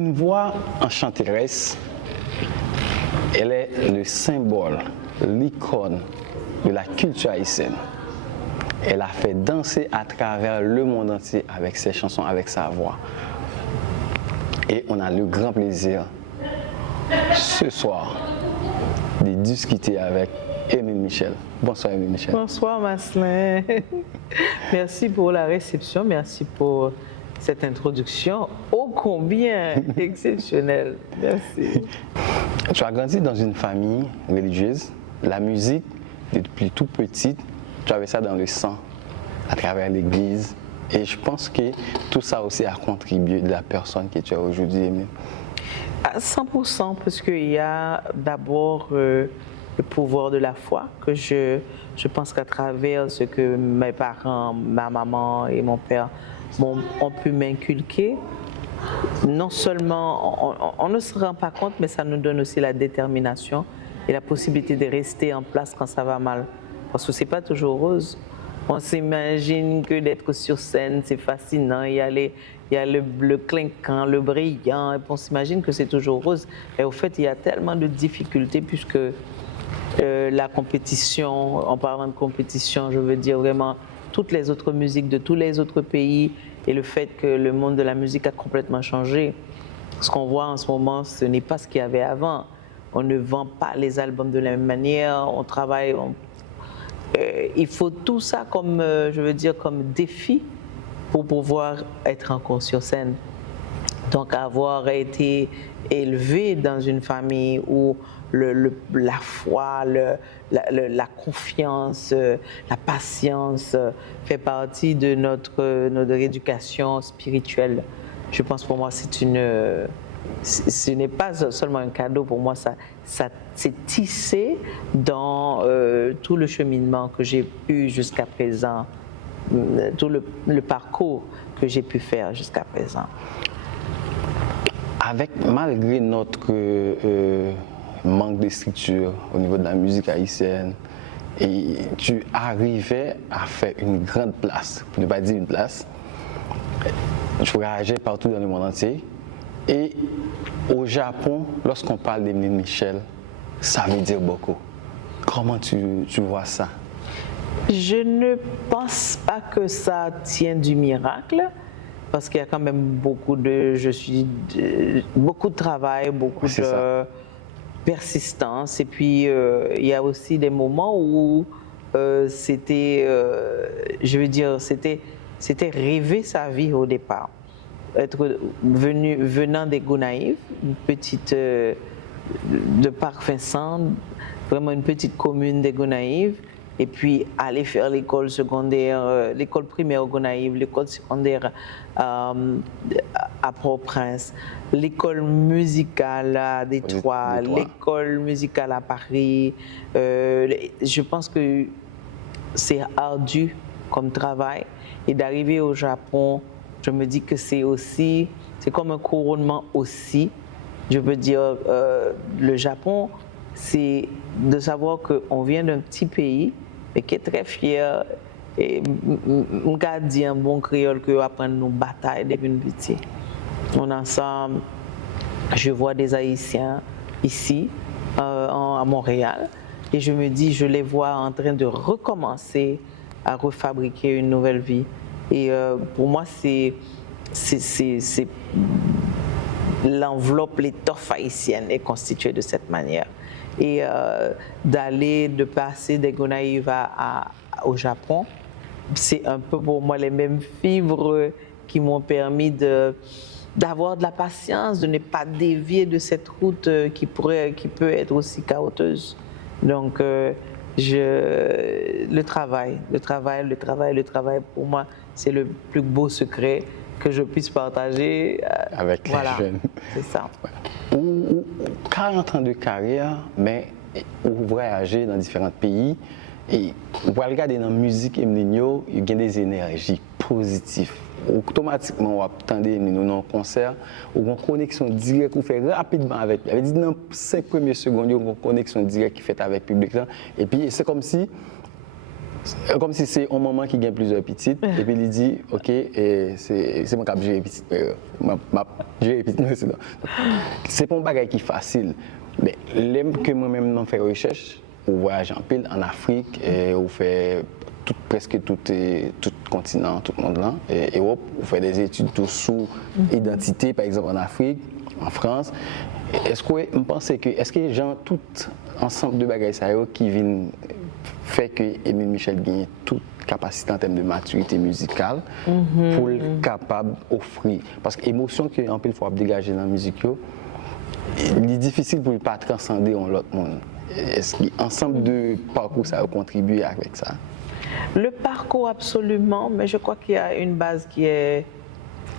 Une voix enchanteresse, elle est le symbole, l'icône de la culture haïtienne. Elle a fait danser à travers le monde entier avec ses chansons, avec sa voix. Et on a le grand plaisir ce soir de discuter avec Émile Michel. Bonsoir Émile Michel. Bonsoir Marcelin. Merci pour la réception, merci pour cette introduction ô combien exceptionnelle. Merci. Tu as grandi dans une famille religieuse. La musique, depuis tout petit, tu avais ça dans le sang, à travers l'église. Et je pense que tout ça aussi a contribué de la personne que tu es aujourd'hui, Émile. À 100%, parce qu'il y a d'abord le pouvoir de la foi, que je pense qu'à travers ce que mes parents, ma maman et mon père ont pu m'inculquer, non seulement on ne se rend pas compte, mais ça nous donne aussi la détermination et la possibilité de rester en place quand ça va mal. Parce que ce n'est pas toujours rose. On s'imagine que d'être sur scène, c'est fascinant, il y a le clinquant, le brillant, et on s'imagine que c'est toujours rose. Et au fait, il y a tellement de difficultés puisque la compétition, en parlant de compétition, je veux dire vraiment toutes les autres musiques de tous les autres pays et le fait que le monde de la musique a complètement changé. Ce qu'on voit en ce moment, ce n'est pas ce qu'il y avait avant. On ne vend pas les albums de la même manière, on travaille... il faut tout ça comme, je veux dire, comme défi pour pouvoir être encore sur scène. Donc, avoir été élevé dans une famille où la foi, la confiance, la patience fait partie de notre éducation spirituelle. Je pense pour moi, ce n'est pas seulement un cadeau, pour moi, ça c'est tissé dans tout le cheminement que j'ai eu jusqu'à présent, tout le parcours que j'ai pu faire jusqu'à présent. Malgré notre manque de structure au niveau de la musique haïtienne, et tu arrivais à faire une grande place, pour ne pas dire une place. Tu voyageais partout dans le monde entier. Et au Japon, lorsqu'on parle d'Émile Michel, ça veut dire beaucoup. Comment tu vois ça? Je ne pense pas que ça tienne du miracle, parce qu'il y a quand même beaucoup de travail, beaucoup de persistance. Et puis, il y a aussi des moments où c'était rêver sa vie au départ. Venant des Gonaïves, une petite de Parc Vincent, vraiment une petite commune des Gonaïves, et puis aller faire l'école secondaire, l'école primaire aux Gonaïves, l'école secondaire à Port-au-Prince, l'école musicale à Détroit, l'école musicale à Paris. Je pense que c'est ardu comme travail, et d'arriver au Japon, je me dis que c'est comme un couronnement aussi. Je veux dire, le Japon, c'est de savoir qu'on vient d'un petit pays, mais qui est très fier. Et on a dit un bon créole que après nos batailles depuis une petite. On est ensemble, je vois des Haïtiens ici, à Montréal, et je me dis, je les vois en train de recommencer à refabriquer une nouvelle vie. Et pour moi, c'est l'enveloppe, l'étoffe haïtienne est constituée de cette manière. Et de passer des Gonaïves au Japon, c'est un peu pour moi les mêmes fibres qui m'ont permis d'avoir de la patience, de ne pas dévier de cette route qui peut être aussi chaotique. Donc, le travail, pour moi, c'est le plus beau secret que je puisse partager avec les jeunes. C'est ça. 40 ans de carrière, mais vous voyagez dans différents pays et vous regardez dans la musique, il y a des énergies positives. Automatiquement, on attendez dans un concert, ou une connexion directe, vous faites rapidement avec lui. Dit dans 5 premières secondes, il y a une connexion directe qui fait avec le public. Et puis, c'est comme si Comme si c'est un maman qui gagne plusieurs petites, et puis il dit, OK, c'est mon cap gérer petite, gérer petite, c'est pas un bagage qui est facile. Mais l'aime que moi-même non fait recherche, ou voyage en pile en Afrique, et ou fait presque tout continent, tout le monde là, et Europe, ou fait des études tout sous identité, par exemple en Afrique, en France. Est-ce que vous pensez que, est-ce que les gens, tout ensemble de bagages qui viennent fait que Émile Michel gagne toute capacité en termes de maturité musicale pour être capable d'offrir. Parce que l'émotion qu'on peut fois dégager dans la musique, il est difficile pour ne pas transcender en l'autre monde. Est-ce qu'ensemble de parcours, ça a contribué avec ça? Le parcours, absolument, mais je crois qu'il y a une base qui est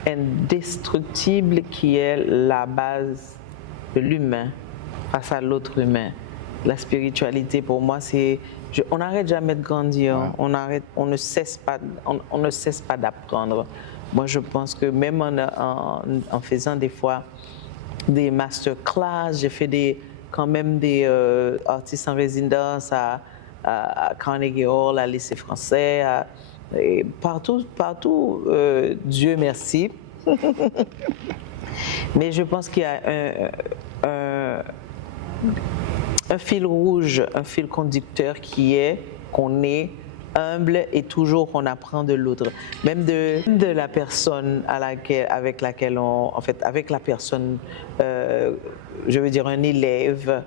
indestructible, qui est la base de l'humain face à l'autre humain. La spiritualité, pour moi, c'est... on n'arrête jamais de grandir, ouais. On ne cesse pas d'apprendre. Moi, je pense que même en faisant des fois des masterclass, j'ai fait quand même des artistes en résidence à Carnegie Hall, à Lycée français, et partout, Dieu merci. Mais je pense qu'il y a un fil rouge, un fil conducteur qui est qu'on est humble et toujours on apprend de l'autre. Même de la personne avec laquelle avec la personne, je veux dire un élève,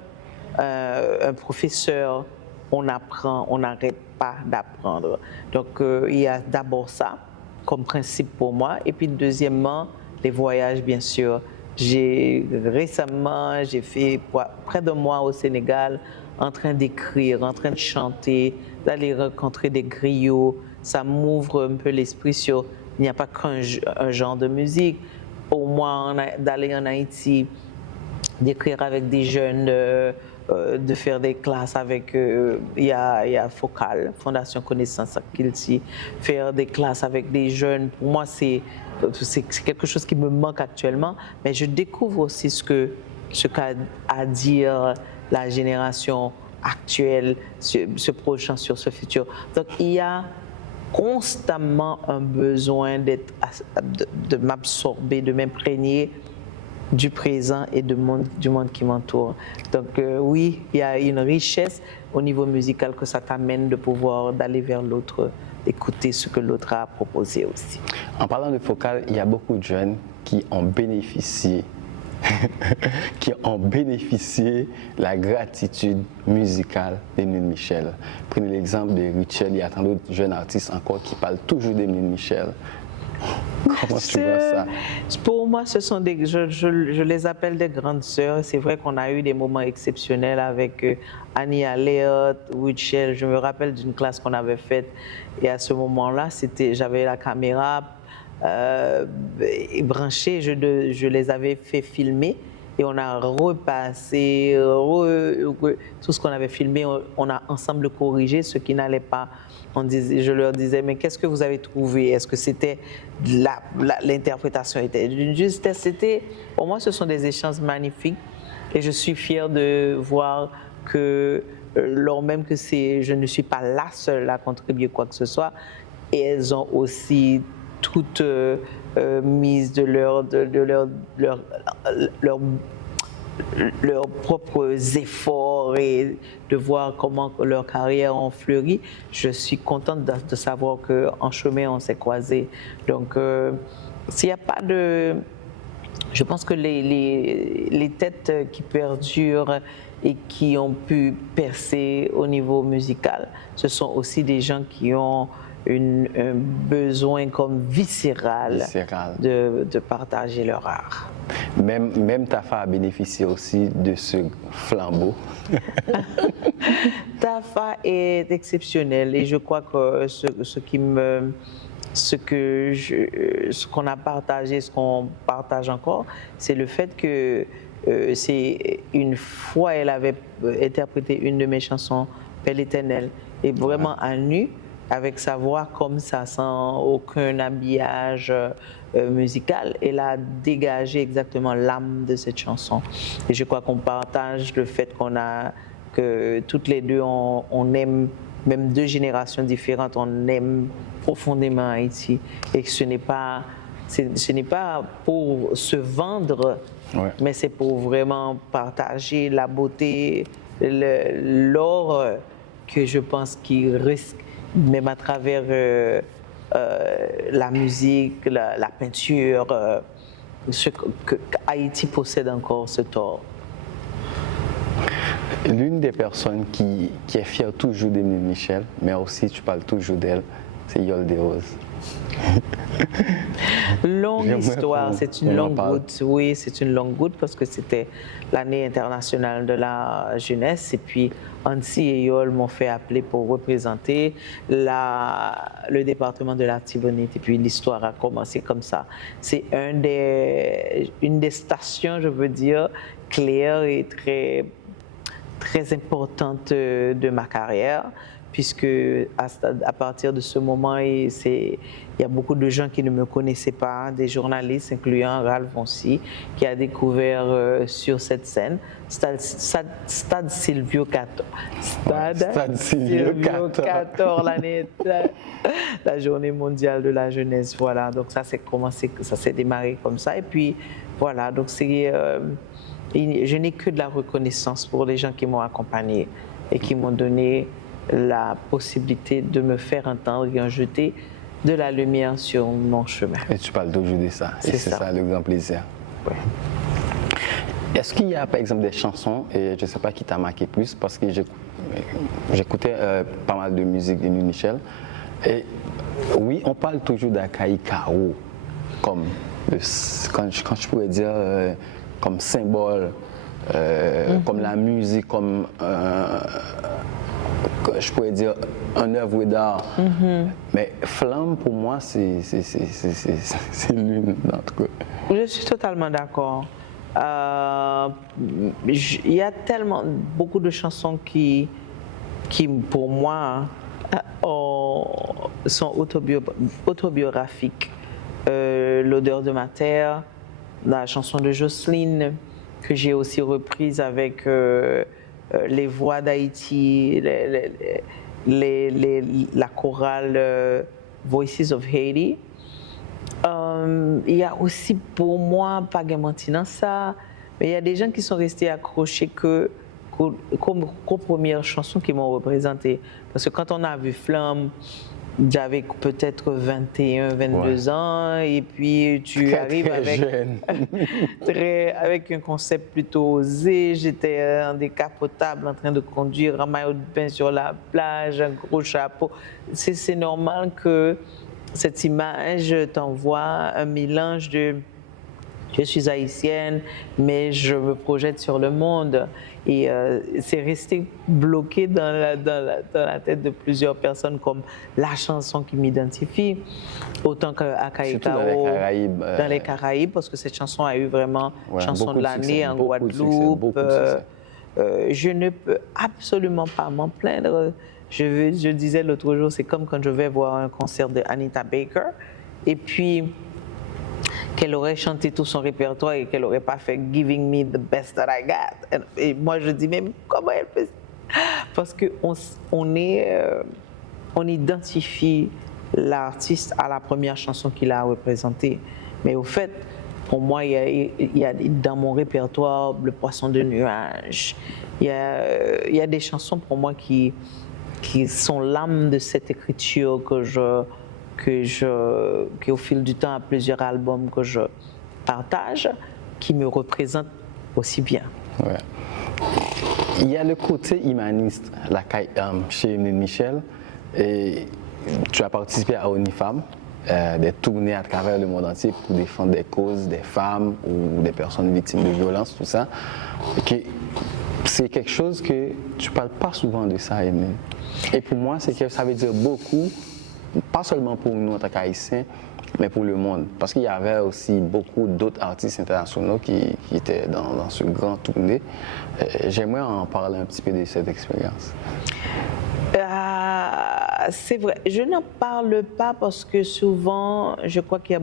un professeur, on apprend, on n'arrête pas d'apprendre. Donc il y a d'abord ça comme principe pour moi. Et puis deuxièmement, les voyages, bien sûr. Récemment, j'ai fait près de mois au Sénégal en train d'écrire, en train de chanter, d'aller rencontrer des griots. Ça m'ouvre un peu l'esprit sur, il n'y a pas qu'un genre de musique. Au moins, d'aller en Haïti, d'écrire avec des jeunes, de faire des classes avec, il y a Focal, Fondation Connaissance à Kilti, faire des classes avec des jeunes. Pour moi, c'est quelque chose qui me manque actuellement, mais je découvre aussi ce qu'a à dire la génération actuelle, se projetant sur ce futur. Donc, il y a constamment un besoin de m'absorber, de m'imprégner du présent et du monde qui m'entoure. Donc oui, il y a une richesse au niveau musical que ça t'amène de pouvoir d'aller vers l'autre, d'écouter ce que l'autre a proposé aussi. En parlant de Focal, il y a beaucoup de jeunes qui ont bénéficié la gratitude musicale d'Émile Michel. Prenez l'exemple de Richel, il y a tant d'autres jeunes artistes encore qui parlent toujours d'Émile Michel. Comment tu vois ça? Pour moi, ce sont je les appelle des grandes sœurs. C'est vrai qu'on a eu des moments exceptionnels avec Annie Aléot, Richel. Je me rappelle d'une classe qu'on avait faite et à ce moment-là, j'avais la caméra branchée, je les avais fait filmer et on a repassé tout ce qu'on avait filmé. On a ensemble corrigé ce qui n'allait pas. Je leur disais, mais qu'est-ce que vous avez trouvé? Est-ce que c'était l'interprétation était d'une justesse? Pour moi, ce sont des échanges magnifiques et je suis fière de voir que, lors même que je ne suis pas la seule à contribuer quoi que ce soit, et elles ont aussi toutes mis de leurs propres efforts et de voir comment leur carrière ont fleuri. Je suis contente de savoir qu'en chemin, on s'est croisés. Donc, s'il n'y a pas de... Je pense que les têtes qui perdurent et qui ont pu percer au niveau musical, ce sont aussi des gens qui ont un besoin comme viscéral. De partager leur art. Même Tafa a bénéficié aussi de ce flambeau. Tafa est exceptionnel et je crois que ce qu'on a partagé, ce qu'on partage encore, c'est le fait que c'est une fois elle avait interprété une de mes chansons, Père l'Éternel, et vraiment à nu, avec sa voix comme ça, sans aucun habillage musical, elle a dégagé exactement l'âme de cette chanson. Et je crois qu'on partage le fait que toutes les deux, on aime même deux générations différentes, on aime profondément Haïti et que ce n'est pas pour se vendre, Ouais. mais c'est pour vraiment partager la beauté, l'or que je pense qu'il risque, même à travers la musique, la peinture, ce que Haïti possède encore ce tort. L'une des personnes qui est fière toujours d'Émile Michel, mais aussi tu parles toujours d'elle, c'est Yolde Rose. Longue J'aimerais histoire, qu'on- c'est une qu'on en longue parle. route. Oui, c'est une longue route parce que c'était l'année internationale de la jeunesse et puis Annecy et Yol m'ont fait appeler pour représenter le département de la Tibonite et puis l'histoire a commencé comme ça. C'est une des stations, je veux dire, claires et très importante de ma carrière, puisque à partir de ce moment, il y a beaucoup de gens qui ne me connaissaient pas, des journalistes, incluant Ralph Vonsi, qui a découvert sur cette scène Stade Silvio Cator. Stade Silvio Cator, la journée mondiale de la jeunesse. Voilà, donc ça s'est démarré comme ça. Et puis voilà, donc je n'ai que de la reconnaissance pour les gens qui m'ont accompagné et qui m'ont donné la possibilité de me faire entendre et en jeter de la lumière sur mon chemin. Et tu parles toujours de ça. Et c'est ça le grand plaisir. Ouais. Est-ce qu'il y a par exemple des chansons, et je ne sais pas qui t'a marqué plus, parce que j'écoutais pas mal de musique d'Émile Michel, et oui, on parle toujours d'Akaï Kao, comme, quand je pourrais dire, comme symbole, comme la musique, comme je pourrais dire un œuvre d'art. Mais Flamme, pour moi, c'est l'une d'entre eux. Je suis totalement d'accord. Il y a tellement beaucoup de chansons qui pour moi, sont autobiographiques. L'odeur de ma terre, la chanson de Jocelyne, que j'ai aussi reprise avec les voix d'Haïti, la chorale Voices of Haiti. Il y a aussi pour moi, pas Gamantina ça, mais il y a des gens qui sont restés accrochés qu'aux premières chansons qui m'ont représenté. Parce que quand on a vu Flamme, j'avais peut-être 21, 22 ans, et puis tu arrives avec un concept plutôt osé. J'étais en décapotable en train de conduire, en maillot de bain sur la plage, un gros chapeau. C'est normal que cette image t'envoie un mélange de je suis haïtienne, mais je me projette sur le monde. Et c'est resté bloqué dans la tête de plusieurs personnes comme la chanson qui m'identifie, autant qu'Akaï Kao, dans les Caraïbes, parce que cette chanson a eu vraiment chanson de l'année en Guadeloupe. Je ne peux absolument pas m'en plaindre. Je disais l'autre jour, c'est comme quand je vais voir un concert de Anita Baker, et puis qu'elle aurait chanté tout son répertoire et qu'elle n'aurait pas fait « Giving me the best that I got ». Et moi, je dis, mais comment elle peut... Parce qu'on identifie l'artiste à la première chanson qu'il a représentée. Mais au fait, pour moi, il y a dans mon répertoire « Le poisson de nuage ». Il y a des chansons pour moi qui sont l'âme de cette écriture qui au fil du temps, à plusieurs albums que je partage, qui me représentent aussi bien. Ouais. Il y a le côté humaniste chez Émile Michel, et tu as participé à ONIFAM, des tournées à travers le monde entier pour défendre des causes des femmes ou des personnes victimes de violences, tout ça. C'est quelque chose que tu ne parles pas souvent de ça, Émile. Et pour moi, c'est que ça veut dire beaucoup, pas seulement pour nous en tant qu'Haïtiens, mais pour le monde. Parce qu'il y avait aussi beaucoup d'autres artistes internationaux qui étaient dans ce grand tournée. J'aimerais en parler un petit peu de cette expérience. C'est vrai, je n'en parle pas parce que souvent, je crois qu'il y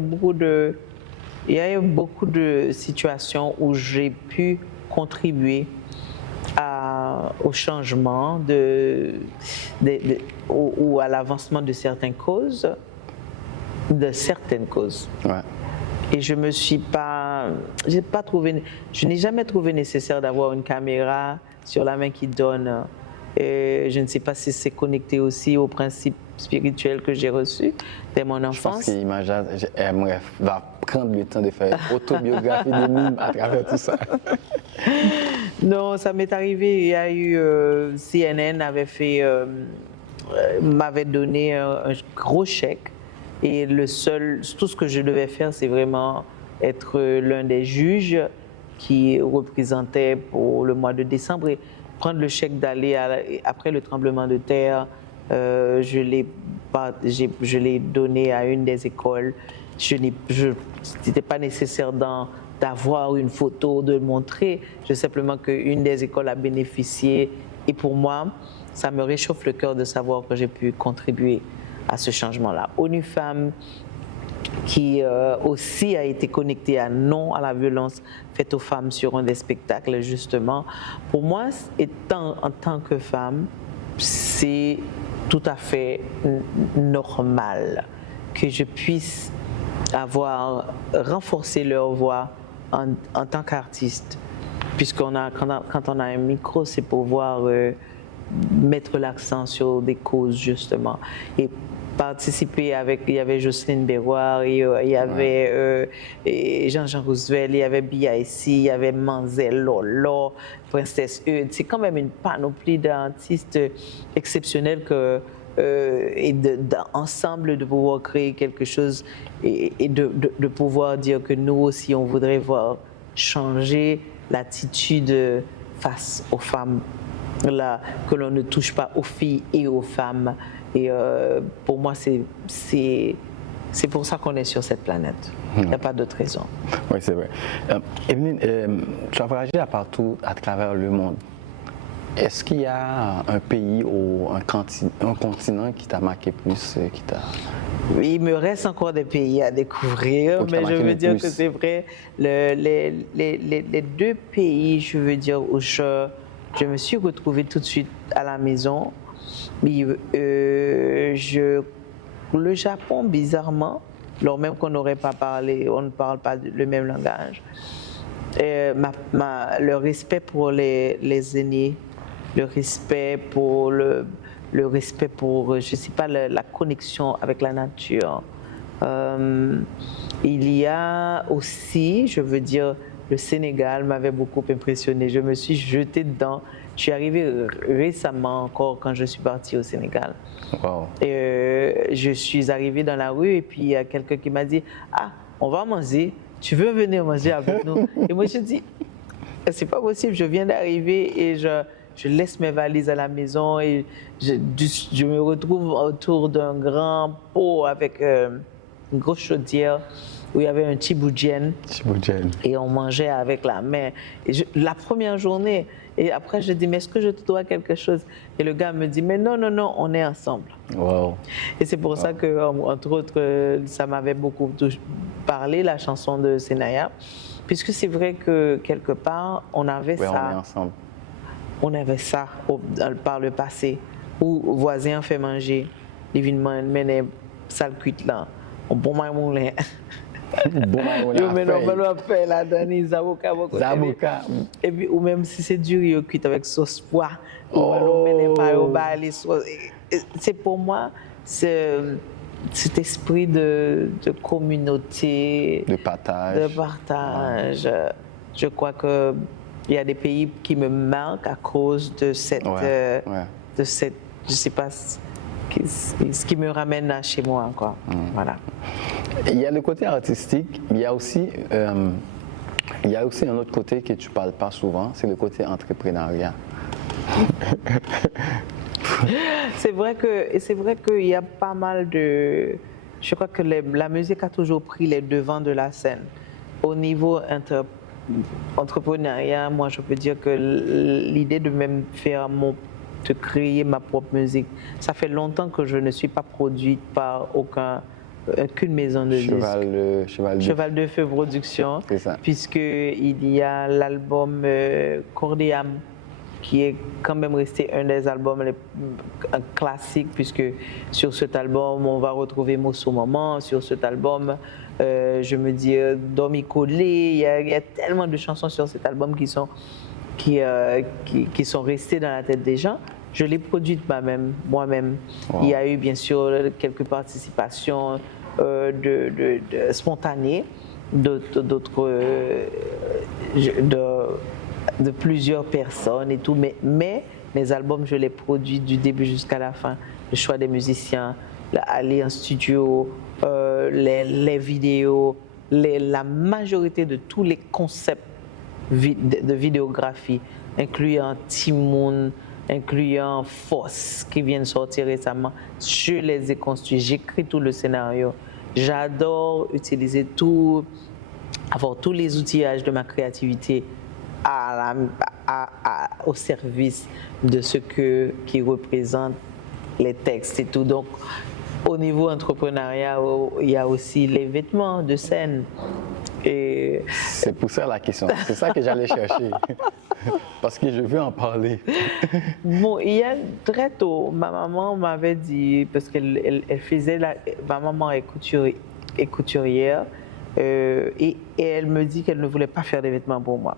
a eu beaucoup de situations où j'ai pu contribuer au changement ou à l'avancement de certaines causes, Ouais. Et je n'ai jamais trouvé nécessaire d'avoir une caméra sur la main qui donne. Et je ne sais pas si c'est connecté aussi aux principes spirituels que j'ai reçus dès mon enfance. Je pense qu'Imaja va prendre le temps de faire une autobiographie de Mime à travers tout ça. Non, ça m'est arrivé. Il y a eu CNN m'avait donné un gros chèque et tout ce que je devais faire, c'est vraiment être l'un des juges qui représentait pour le mois de décembre et prendre le chèque d'aller après le tremblement de terre. Je l'ai donné à une des écoles. C'était pas nécessaire d'avoir une photo, de le montrer. Je sais simplement qu'une des écoles a bénéficié. Et pour moi, ça me réchauffe le cœur de savoir que j'ai pu contribuer à ce changement-là. ONU Femmes, qui aussi a été connectée à non à la violence faite aux femmes sur un des spectacles, justement. Pour moi, en tant que femme, c'est tout à fait normal que je puisse avoir renforcé leur voix en tant qu'artiste. Puisqu'on quand on a un micro, c'est pouvoir mettre l'accent sur des causes, justement. Et participer il y avait Jocelyne Béroir, il y avait Jean-Jean Roosevelt, il y avait B.I.C., il y avait Manzel, Lolo, Princesse Eudes. C'est quand même une panoplie d'artistes exceptionnels et ensemble de pouvoir créer quelque chose et de pouvoir dire que nous aussi, on voudrait voir changer l'attitude face aux femmes, que l'on ne touche pas aux filles et aux femmes. Et pour moi, c'est pour ça qu'on est sur cette planète. Il n'y a pas d'autre raison. Oui, c'est vrai. Evelyne, tu as voyagé partout à travers le monde. Est-ce qu'il y a un pays ou un continent qui t'a marqué plus, Il me reste encore des pays à découvrir, mais je veux dire que c'est vrai. Les deux pays, je veux dire, où je me suis retrouvée tout de suite à la maison. Le Japon, bizarrement, alors même qu'on n'aurait pas parlé, on ne parle pas le même langage. Le respect pour les aînés, le respect pour je sais pas, la connexion avec la nature. Il y a aussi, je veux dire, le Sénégal m'avait beaucoup impressionné. Je me suis jetée dedans. Je suis arrivée récemment encore quand je suis partie au Sénégal. Wow. Et je suis arrivée dans la rue et puis il y a quelqu'un qui m'a dit « Ah, on va manger, tu veux venir manger avec nous ?» Et moi je dis « C'est pas possible, je viens d'arriver et je laisse mes valises à la maison et je me retrouve autour d'un grand pot avec une grosse chaudière où il y avait un tchiboudjen. Et on mangeait avec la main. Et la première journée, et après je dis, mais est-ce que je te dois quelque chose? Et le gars me dit, mais non, on est ensemble. Wow. Et c'est pour ça que, entre autres, ça m'avait beaucoup parlé, la chanson de Senaya, puisque c'est vrai que quelque part, on avait ça. On est ensemble. On avait ça par le passé, où voisin fait manger, l'événement mène sale cuite là, on bon moulin. Zaboka. Et puis, ou même si c'est dur, cuit avec sauce pois, c'est pour moi cet esprit de communauté, de partage. Je crois que il y a des pays qui me marquent à cause de cette, je sais pas, ce qui me ramène à chez moi, quoi. Voilà. Il y a le côté artistique, il y a aussi un autre côté que tu ne parles pas souvent, c'est le côté entrepreneuriat. C'est vrai qu'il y a pas mal de... Je crois que la musique a toujours pris les devants de la scène. Au niveau entrepreneuriat, moi je peux dire que l'idée de même de créer ma propre musique, ça fait longtemps que je ne suis pas produite par aucune maison de disques. Cheval de Feu Production, puisqu'il y a l'album Cordéam qui est quand même resté un des albums classiques, puisque sur cet album, on va retrouver Mosso Maman, sur cet album, je me dis Dormi Collé, il y a tellement de chansons sur cet album qui sont restées dans la tête des gens. Je l'ai produite moi-même. Wow. Il y a eu bien sûr quelques participations spontanées de plusieurs personnes et tout, mais mes albums, je les produis du début jusqu'à la fin. Le choix des musiciens, aller en studio, les vidéos, la majorité de tous les concepts de vidéographie, incluant Timoun, incluant Force, qui vient de sortir récemment, je les ai construits, j'écris tout le scénario. J'adore utiliser avoir tous les outillages de ma créativité au service de ce qui représente les textes et tout. Donc, au niveau entrepreneuriat, il y a aussi les vêtements de scène. Et... C'est pour ça la question. C'est ça que j'allais chercher. Parce que je veux en parler. Bon, il y a très tôt, ma maman m'avait dit, parce qu'elle faisait ma maman est couturière, et elle me dit qu'elle ne voulait pas faire des vêtements pour moi.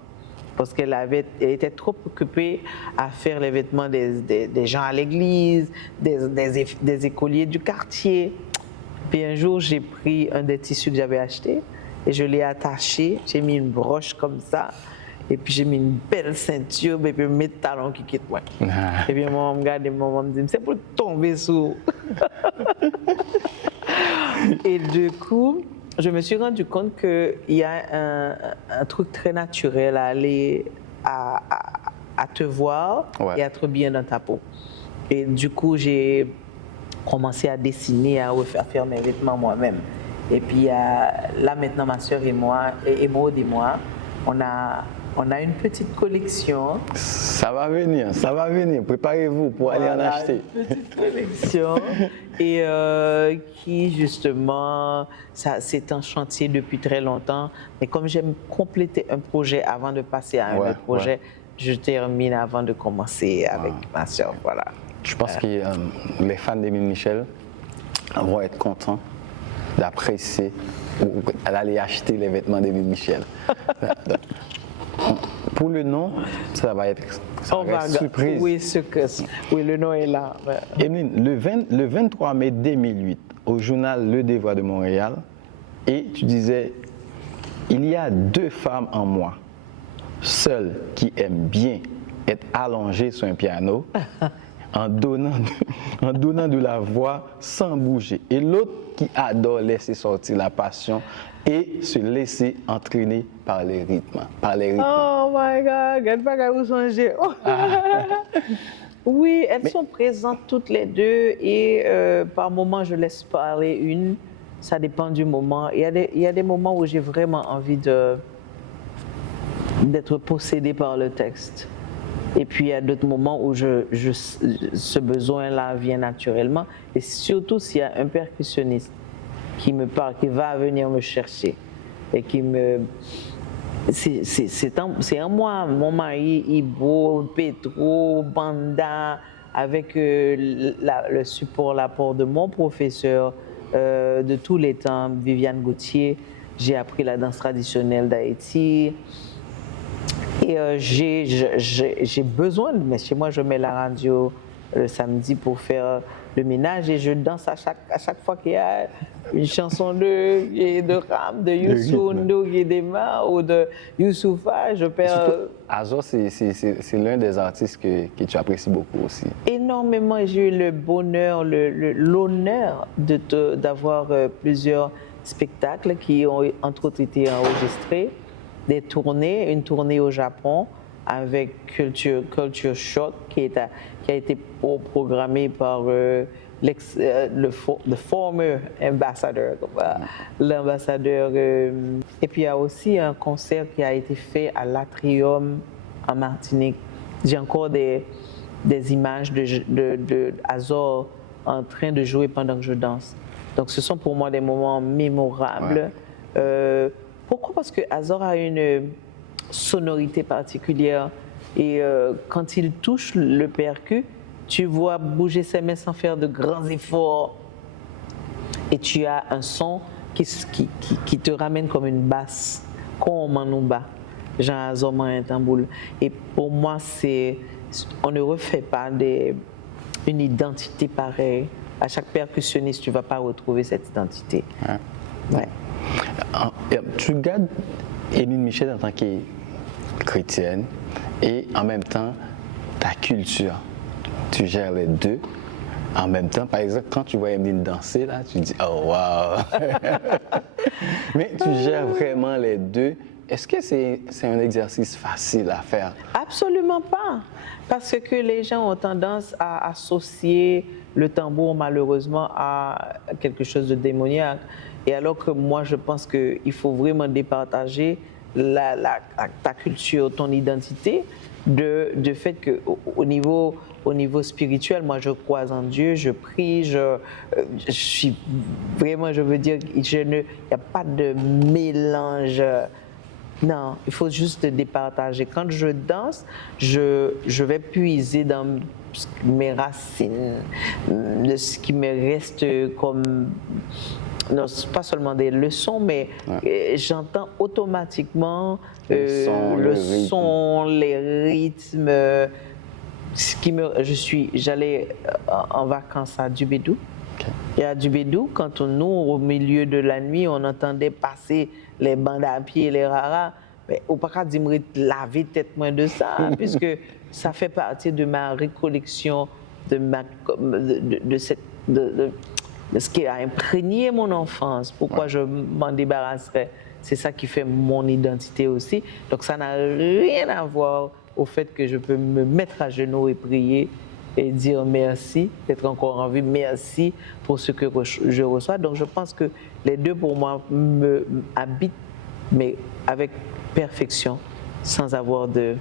Parce qu'elle était trop occupée à faire les vêtements des gens à l'église, des écoliers du quartier. Puis un jour, j'ai pris un des tissus que j'avais acheté et je l'ai attaché. J'ai mis une broche comme ça. Et puis j'ai mis une belle ceinture, et puis mes talons qui quittent moi. Et puis maman me regarde et maman me dit, c'est pour tomber sous. Et du coup, je me suis rendu compte qu'il y a un truc très naturel à aller à te voir et à être bien dans ta peau. Et du coup, j'ai commencé à dessiner, à faire mes vêtements moi-même. Et puis là maintenant, ma soeur et moi, et Maud et moi, on a une petite collection. Ça va venir. Préparez-vous pour aller en acheter. Une petite collection et qui justement, c'est un chantier depuis très longtemps. Mais comme j'aime compléter un projet avant de passer à un autre projet, je termine avant de commencer avec ma soeur. Voilà. Je pense que les fans d'Émile Michel vont être contents d'apprécier ou d'aller acheter les vêtements d'Émile Michel. Pour le nom, ça va être surprise. Oui, le nom est là. Emeline, le 23 mai 2008, au journal Le Devoir de Montréal, et tu disais, il y a 2 femmes en moi, seule qui aime bien être allongée sur un piano, en donnant de la voix sans bouger, et l'autre qui adore laisser sortir la passion et se laisser entraîner par les rythmes. Oh my God, regarde pas qu'à vous songer. Oui, elles sont présentes toutes les deux et par moments je laisse parler une. Ça dépend du moment. Il y a des moments où j'ai vraiment envie d'être possédée par le texte. Et puis il y a d'autres moments où ce besoin-là vient naturellement. Et surtout s'il y a un percussionniste qui me parle, qui va venir me chercher et qui me... C'est en moi, mon mari, Ibo, Petro, Banda, avec le support, l'apport de mon professeur de tous les temps, Viviane Gauthier. J'ai appris la danse traditionnelle d'Haïti. Et j'ai besoin, mais chez moi, je mets la radio le samedi pour faire le ménage et je danse à chaque fois qu'il y a une chanson de Ram, de Youssou N'Dour, Guédéma ou de Youssoufa, je perds... Azor, c'est l'un des artistes que tu apprécies beaucoup aussi. Énormément, j'ai eu le bonheur, l'honneur d'avoir plusieurs spectacles qui ont entre autres été enregistrés, des tournées, une tournée au Japon avec Culture Shock qui a été programmée par le former ambassadeur, l'ambassadeur. Et puis il y a aussi un concert qui a été fait à l'Atrium en Martinique. J'ai encore des images de Azor en train de jouer pendant que je danse. Donc ce sont pour moi des moments mémorables. Ouais. Pourquoi? Parce que Azor a une sonorité particulière Et quand il touche le percu, tu vois bouger ses mains sans faire de grands efforts. Et tu as un son qui te ramène comme une basse, comme un bas, genre un tambour. Et pour moi, on ne refait pas une identité pareille. À chaque percussionniste, tu ne vas pas retrouver cette identité. Ouais. Tu gardes Emeline Michel en tant que chrétienne et en même temps ta culture. Tu gères les deux en même temps. Par exemple, quand tu vois Emeline danser, là, tu dis « Oh, wow! » Mais tu gères vraiment les deux. Est-ce que c'est un exercice facile à faire? Absolument pas. Parce que les gens ont tendance à associer le tambour, malheureusement, à quelque chose de démoniaque. Et alors que moi, je pense qu'il faut vraiment départager ta culture, ton identité, de fait qu'au niveau spirituel, moi, je crois en Dieu, je prie, je suis vraiment, je veux dire, il n'y a pas de mélange. Non, il faut juste départager. Quand je danse, je vais puiser dans mes racines, de ce qui me reste comme, non, pas seulement des leçons, mais j'entends automatiquement le son, les rythmes. J'allais en vacances à Dubédou. Okay. Et à Dubédou, quand nous, au milieu de la nuit, on entendait passer les bandes à pied, les raras, mais au pas dire me laver tête moins de ça, puisque ça fait partie de ma récollection, de ce qui a imprégné mon enfance. Pourquoi je m'en débarrasserais? C'est ça qui fait mon identité aussi. Donc ça n'a rien à voir au fait que je peux me mettre à genoux et prier et dire merci, d'être encore en vie, merci pour ce que je reçois. Donc je pense que les deux pour moi me habitent, mais avec perfection, sans avoir de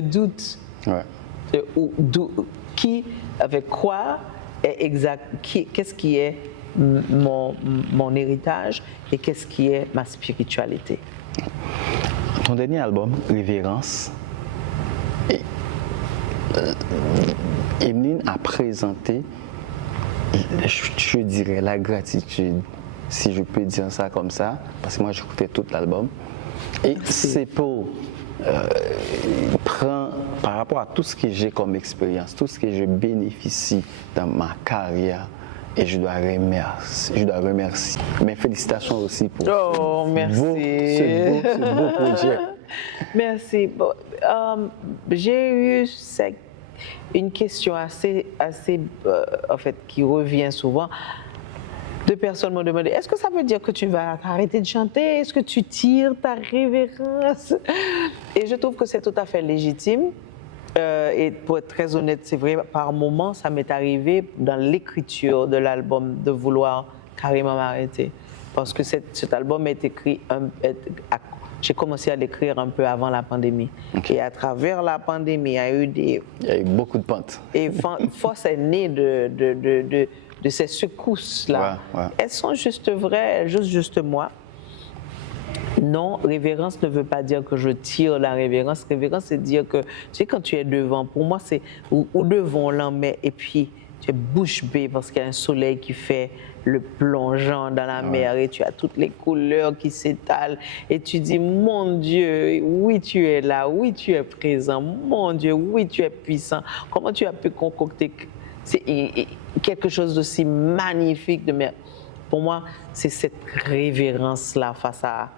doute. Ouais. Qui, avec quoi est exact, qu'est-ce qui est mon héritage et qu'est-ce qui est ma spiritualité. Ton dernier album, Révérence, Emeline a présenté, je dirais, la gratitude, si je peux dire ça comme ça, parce que moi j'écoutais tout l'album. Et c'est pour prendre, par rapport à tout ce que j'ai comme expérience, tout ce que je bénéficie dans ma carrière, et je dois remercier. Mes félicitations aussi pour ce beau projet. Merci. Bon, j'ai eu une question assez en fait, qui revient souvent. Deux personnes m'ont demandé, est-ce que ça veut dire que tu vas arrêter de chanter? Est-ce que tu tires ta révérence? Et je trouve que c'est tout à fait légitime. Et pour être très honnête, c'est vrai, par moments, ça m'est arrivé dans l'écriture de l'album de vouloir carrément m'arrêter. Parce que cet album est écrit, j'ai commencé à l'écrire un peu avant la pandémie. Okay. Et à travers la pandémie, il y a eu beaucoup de pentes. Et force est née de ces secousses-là. Ouais. Elles sont juste vraies, elles jouent juste moi. Non, révérence ne veut pas dire que je tire la révérence. Révérence, c'est dire que, tu sais, quand tu es devant, pour moi, c'est ou devant l'homme, et puis tu es bouche bée parce qu'il y a un soleil qui fait le plongeant dans la mer et tu as toutes les couleurs qui s'étalent et tu dis, mon Dieu, oui, tu es là, oui, tu es présent, mon Dieu, oui, tu es puissant. Comment tu as pu concocter quelque chose d'aussi magnifique Pour moi, c'est cette révérence-là face à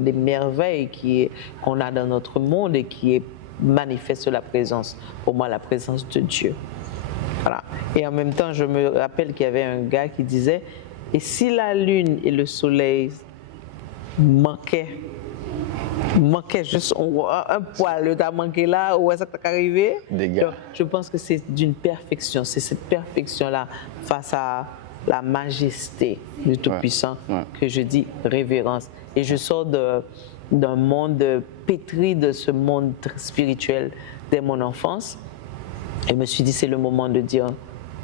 des merveilles qu'on a dans notre monde et qui manifeste la présence, pour moi, la présence de Dieu. Voilà. Et en même temps, je me rappelle qu'il y avait un gars qui disait, et si la lune et le soleil manquaient juste un poil, t'as manqué là, où est-ce que t'as arrivé? Donc, je pense que c'est d'une perfection, c'est cette perfection-là face à la majesté du Tout-Puissant que je dis révérence. Et je sors d'un monde pétri de ce monde spirituel dès mon enfance. Et je me suis dit, c'est le moment de dire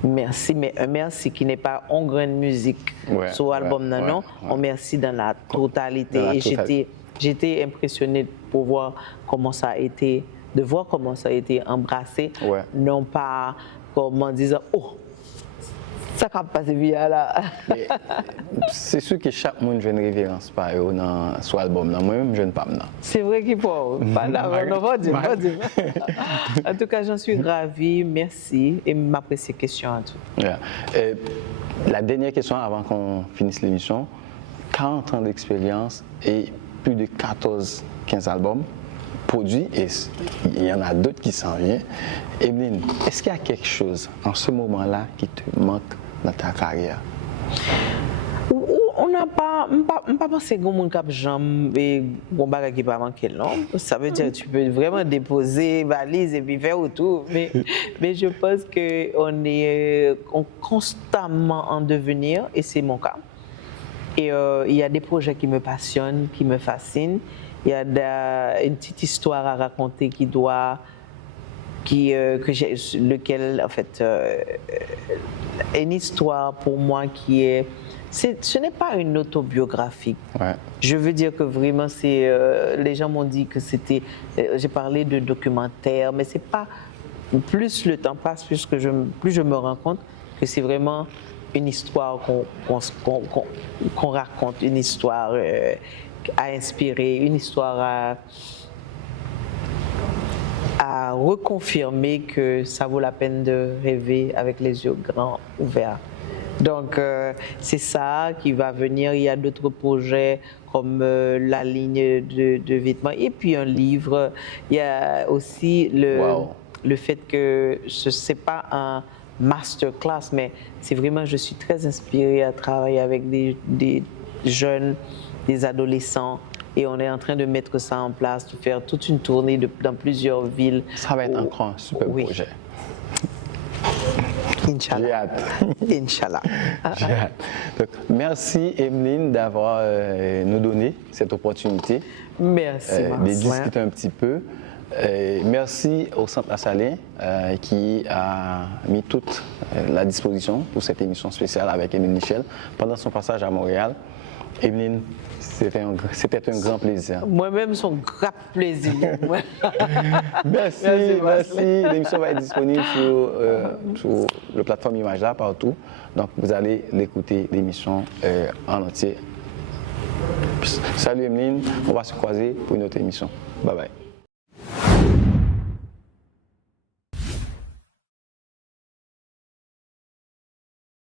merci, mais un merci qui n'est pas on grain de musique sur l'album, non, on merci dans la totalité. Et j'étais j'étais impressionnée pour voir comment ça a été, de voir comment ça a été embrassé, Ouais. non pas comme en disant « Oh, ça ne va pas se via là ». Mais c'est sûr que chaque monde a une révérence par eux sur l'album. Moi-même, je ne pas maintenant. C'est vrai qu'il faut. Pas là, on va dire. En tout cas, j'en suis ravie. Merci. Et m'apprécie ces questions à tout. Yeah. La dernière question avant qu'on finisse l'émission. 40 ans d'expérience et plus de 14-15 albums produits et il y en a d'autres qui s'en viennent. Emeline, est-ce qu'il y a quelque chose en ce moment-là qui te manque dans ta carrière? On n'a pas pensé que mon cap jambe et bon bagage qui pas manquer non. Ça veut dire que tu peux vraiment déposer valise et puis faire tout. Mais je pense que on est constamment en devenir et c'est mon cas. Et il y a des projets qui me passionnent, qui me fascinent. Il y a une petite histoire à raconter lequel en fait une histoire pour moi qui est ce n'est pas une autobiographie. Ouais. Je veux dire que vraiment les gens m'ont dit que c'était j'ai parlé de documentaire, mais c'est pas, plus le temps passe, plus je me rends compte que c'est vraiment une histoire qu'on raconte, une histoire à inspirer, une histoire à reconfirmer que ça vaut la peine de rêver avec les yeux grands ouverts. Donc, c'est ça qui va venir. Il y a d'autres projets comme la ligne de vêtements et puis un livre. Il y a aussi le fait que ce n'est pas un masterclass, mais c'est vraiment, je suis très inspirée à travailler avec des jeunes, des adolescents. Et on est en train de mettre ça en place, de faire toute une tournée dans plusieurs villes. Ça va être encore un super projet. Inch'Allah. J'ai hâte. Inch'Allah. J'ai hâte. Donc, merci Emeline d'avoir nous donné cette opportunité Merci, de discuter un petit peu. Merci au Centre La Salin qui a mis toute la disposition pour cette émission spéciale avec Emeline Michel pendant son passage à Montréal. Emeline, c'était un grand plaisir. Moi-même, c'est un grand plaisir. Merci. L'émission va être disponible sur la plateforme Image là, partout. Donc, vous allez l'écouter, l'émission en entier. Salut Emeline, on va se croiser pour une autre émission. Bye bye.